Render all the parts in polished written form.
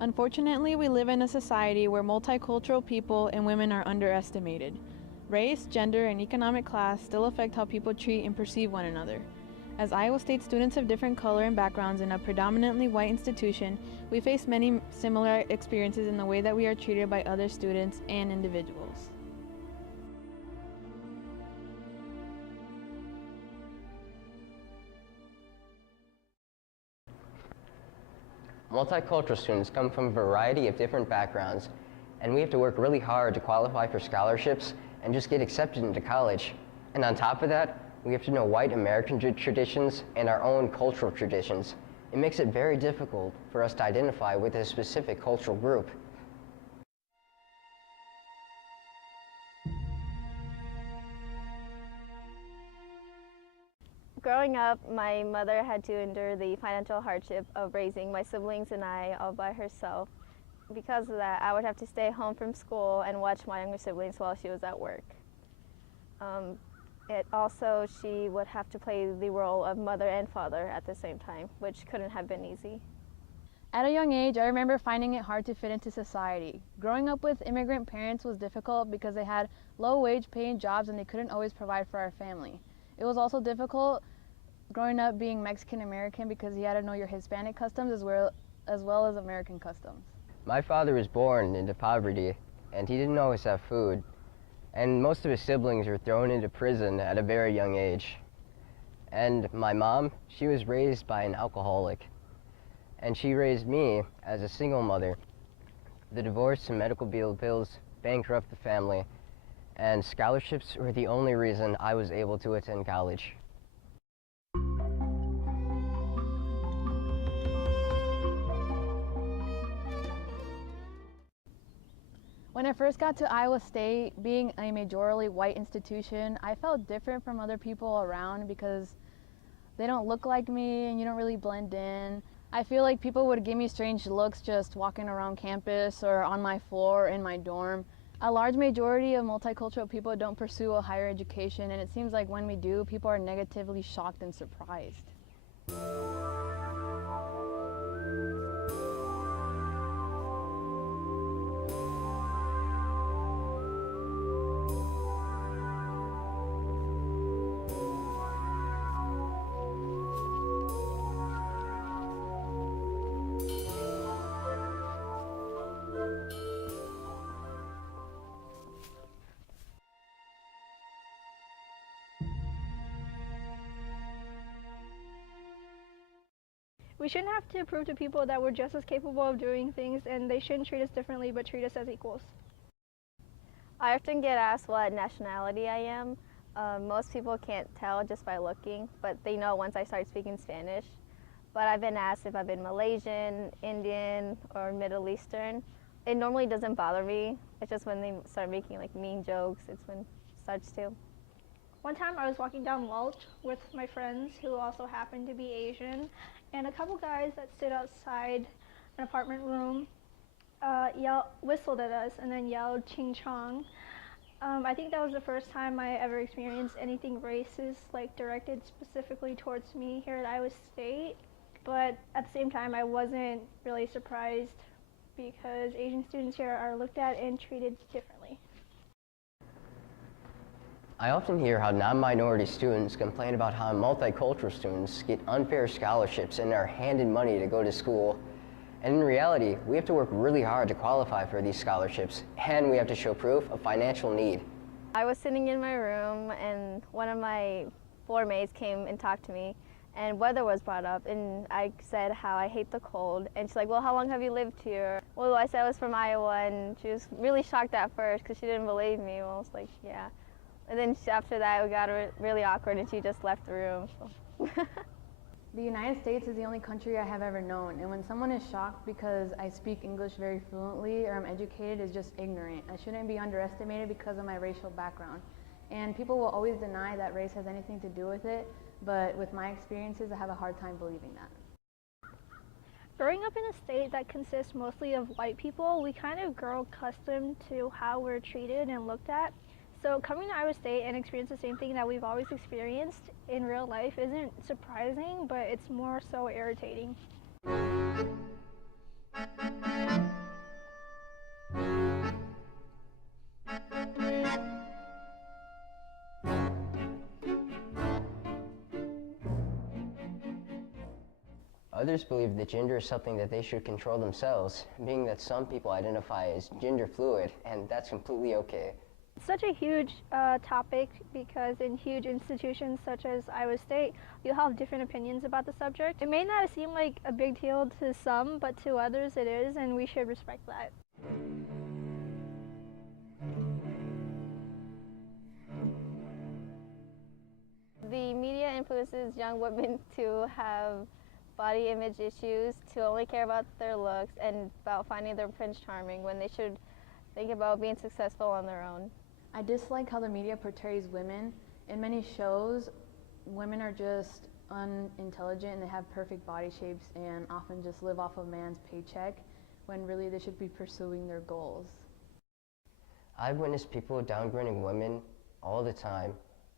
Unfortunately, we live in a society where multicultural people and women are underestimated. Race, gender, and economic class still affect how people treat and perceive one another. As Iowa State students of different color and backgrounds in a predominantly white institution, we face many similar experiences in the way that we are treated by other students and individuals. Multicultural students come from a variety of different backgrounds, and we have to work really hard to qualify for scholarships and just get accepted into college. And on top of that, we have to know white American traditions and our own cultural traditions. It makes it very difficult for us to identify with a specific cultural group. Growing up, my mother had to endure the financial hardship of raising my siblings and I all by herself. Because of that, I would have to stay home from school and watch my younger siblings while she was at work. She would have to play the role of mother and father at the same time, which couldn't have been easy. At a young age, I remember finding it hard to fit into society. Growing up with immigrant parents was difficult because they had low-wage paying jobs and they couldn't always provide for our family. It was also difficult growing up being Mexican American because you had to know your Hispanic customs as well as American customs. My father was born into poverty, and he didn't always have food. And most of his siblings were thrown into prison at a very young age. And my mom, she was raised by an alcoholic. And she raised me as a single mother. The divorce and medical bills bankrupt the family, and scholarships were the only reason I was able to attend college. When I first got to Iowa State, being a majorly white institution, I felt different from other people around because they don't look like me and you don't really blend in. I feel like people would give me strange looks just walking around campus or on my floor in my dorm. A large majority of multicultural people don't pursue a higher education, and it seems like when we do, people are negatively shocked and surprised. We shouldn't have to prove to people that we're just as capable of doing things, and they shouldn't treat us differently but treat us as equals. I often get asked what nationality I am. Most people can't tell just by looking, but they know once I start speaking Spanish. But I've been asked if I've been Malaysian, Indian, or Middle Eastern. It normally doesn't bother me. It's just when they start making like mean jokes, it's when it starts to. One time I was walking down Welch with my friends who also happened to be Asian, and a couple guys that stood outside an apartment room whistled at us and then yelled "Ching Chong." I think that was the first time I ever experienced anything racist, like directed specifically towards me here at Iowa State. But at the same time, I wasn't really surprised because Asian students here are looked at and treated differently. I often hear how non-minority students complain about how multicultural students get unfair scholarships and are handed money to go to school. And in reality, we have to work really hard to qualify for these scholarships, and we have to show proof of financial need. I was sitting in my room and one of my floor mates came and talked to me, and weather was brought up, and I said how I hate the cold, and she's like, well, how long have you lived here? Well, I said I was from Iowa, and she was really shocked at first because she didn't believe me. Well, I was like, yeah. And then after that, it got really awkward, and she just left the room. So. The United States is the only country I have ever known, and when someone is shocked because I speak English very fluently or I'm educated, is just ignorant. I shouldn't be underestimated because of my racial background. And people will always deny that race has anything to do with it, but with my experiences, I have a hard time believing that. Growing up in a state that consists mostly of white people, we kind of grow accustomed to how we're treated and looked at. So coming to Iowa State and experience the same thing that we've always experienced in real life isn't surprising, but it's more so irritating. Others believe that gender is something that they should control themselves, being that some people identify as gender fluid, and that's completely okay. It's such a huge topic because in huge institutions such as Iowa State, you have different opinions about the subject. It may not seem like a big deal to some, but to others it is, and we should respect that. The media influences young women to have body image issues, to only care about their looks and about finding their prince charming when they should think about being successful on their own. I dislike how the media portrays women. In many shows, women are just unintelligent and they have perfect body shapes and often just live off a man's paycheck when really they should be pursuing their goals. I've witnessed people downgrading women all the time.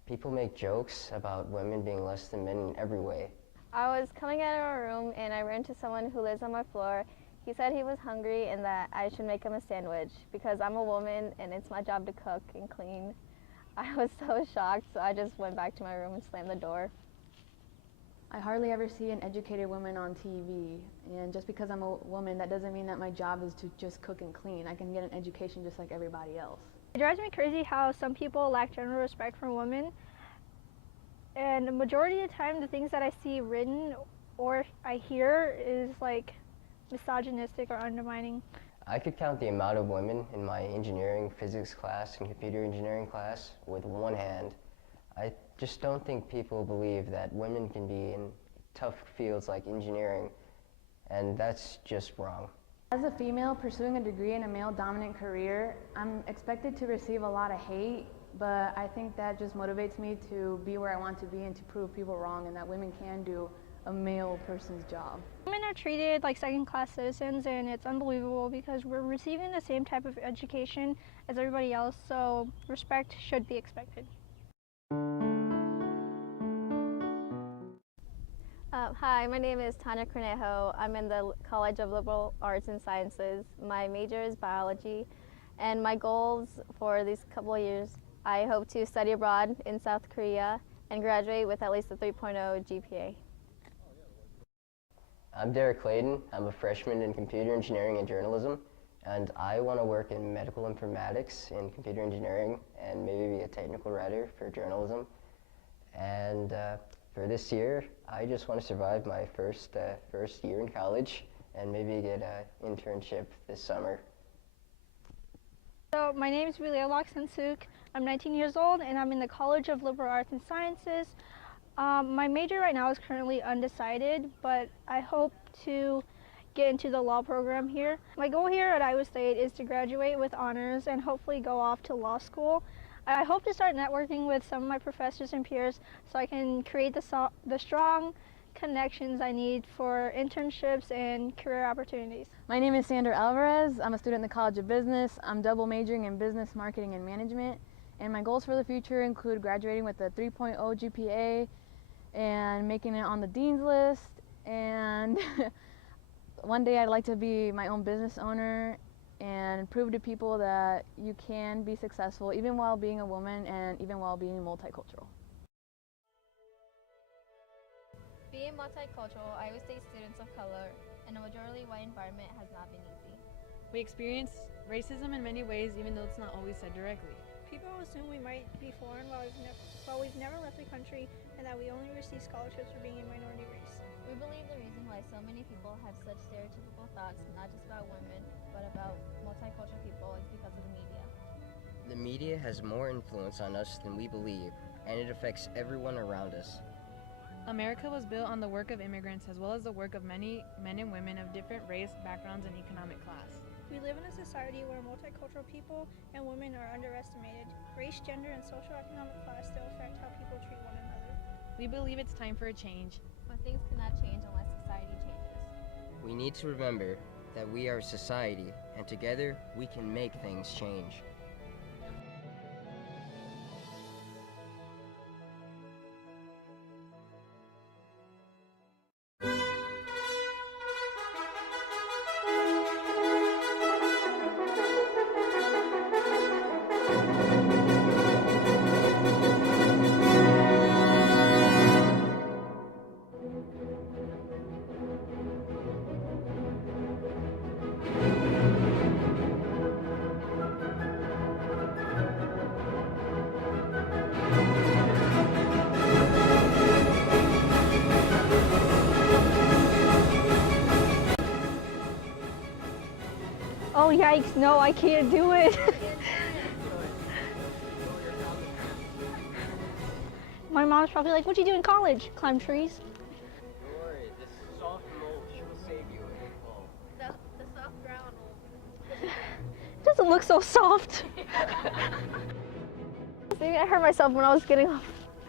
People make jokes about women being less than men in every way. I was coming out of our room and I ran into someone who lives on my floor. He said he was hungry and that I should make him a sandwich because I'm a woman and it's my job to cook and clean. I was so shocked, so I just went back to my room and slammed the door. I hardly ever see an educated woman on TV, and just because I'm a woman, that doesn't mean that my job is to just cook and clean. I can get an education just like everybody else. It drives me crazy how some people lack general respect for women, and the majority of the time the things that I see written or I hear is like misogynistic or undermining. I could count the amount of women in my engineering, physics class, and computer engineering class with one hand. I just don't think people believe that women can be in tough fields like engineering, and that's just wrong. As a female pursuing a degree in a male-dominant career, I'm expected to receive a lot of hate, but I think that just motivates me to be where I want to be and to prove people wrong and that women can do a male person's job. Women are treated like second-class citizens, and it's unbelievable because we're receiving the same type of education as everybody else, so respect should be expected. Hi, my name is Tanya Cornejo. I'm in the College of Liberal Arts and Sciences. My major is biology, and my goals for these couple of years, I hope to study abroad in South Korea and graduate with at least a 3.0 GPA. I'm Derek Clayton. I'm a freshman in computer engineering and journalism, and I want to work in medical informatics in computer engineering and maybe be a technical writer for journalism. And for this year, I just want to survive my first year in college and maybe get an internship this summer. So my name is Vilela Sansuk. I'm 19 years old and I'm in the College of Liberal Arts and Sciences. My major right now is currently undecided, but I hope to get into the law program here. My goal here at Iowa State is to graduate with honors and hopefully go off to law school. I hope to start networking with some of my professors and peers so I can create the strong connections I need for internships and career opportunities. My name is Sandra Alvarez. I'm a student in the College of Business. I'm double majoring in business, marketing, and management. And my goals for the future include graduating with a 3.0 GPA and making it on the dean's list. And one day I'd like to be my own business owner and prove to people that you can be successful even while being a woman and even while being multicultural. Being multicultural, Iowa State students of color in a majority white environment has not been easy. We experience racism in many ways, even though it's not always said directly. People assume we might be foreign while we've never left the country and that we only receive scholarships for being a minority race. We believe the reason why so many people have such stereotypical thoughts, not just about women, but about multicultural people, is because of the media. The media has more influence on us than we believe, and it affects everyone around us. America was built on the work of immigrants as well as the work of many men and women of different race, backgrounds, and economic class. We live in a society where multicultural people and women are underestimated. Race, gender, and socioeconomic class still affect how people treat one another. We believe it's time for a change. But things cannot change unless society changes. We need to remember that we are a society, and together we can make things change. Yikes, no, I can't do it. My mom's probably like, what do you do in college? Climb trees. Don't worry, this soft mulch will save you in the fall. The soft ground It doesn't look so soft. I think I hurt myself when I was getting off.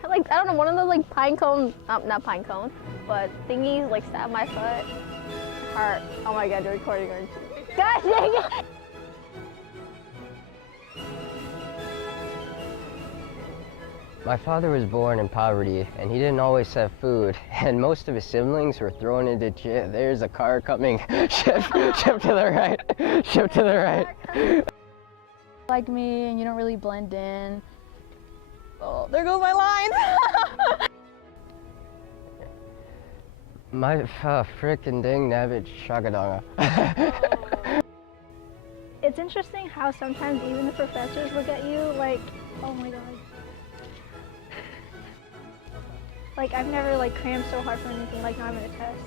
Like, I don't know, one of the like pine cone, not pine cone, but thingies like stabbed my foot. Hurt. Oh my god, you're recording, aren't you? God dang it! My father was born in poverty, and he didn't always have food, and most of his siblings were thrown into jail. There's a car coming. Shift to the right. Shift to the right. Like me, and you don't really blend in. Oh, there goes my lines. My frickin' ding nabbit shagadonga. It's interesting how sometimes even the professors look at you like, oh my god. Like, I've never like crammed so hard for anything like now I'm in a test.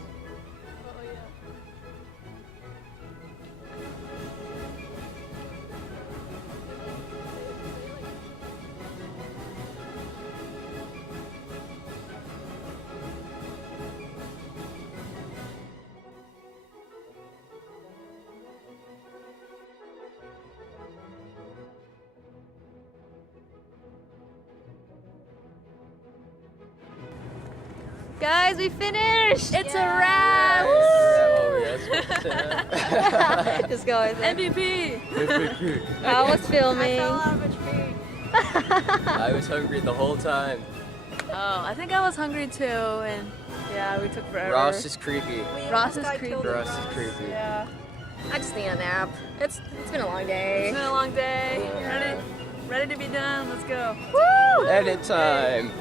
Guys, we finished! It's a wrap! Just go with it. MVP! I was filming. I fell out of a tree. I was hungry the whole time. Oh, I think I was hungry too, and yeah, we took forever. Ross is creepy. Ross is creepy. Ross is creepy. Yeah. I just need a nap. It's been a long day. It's been a long day. Ready to be done. Let's go. Edit time.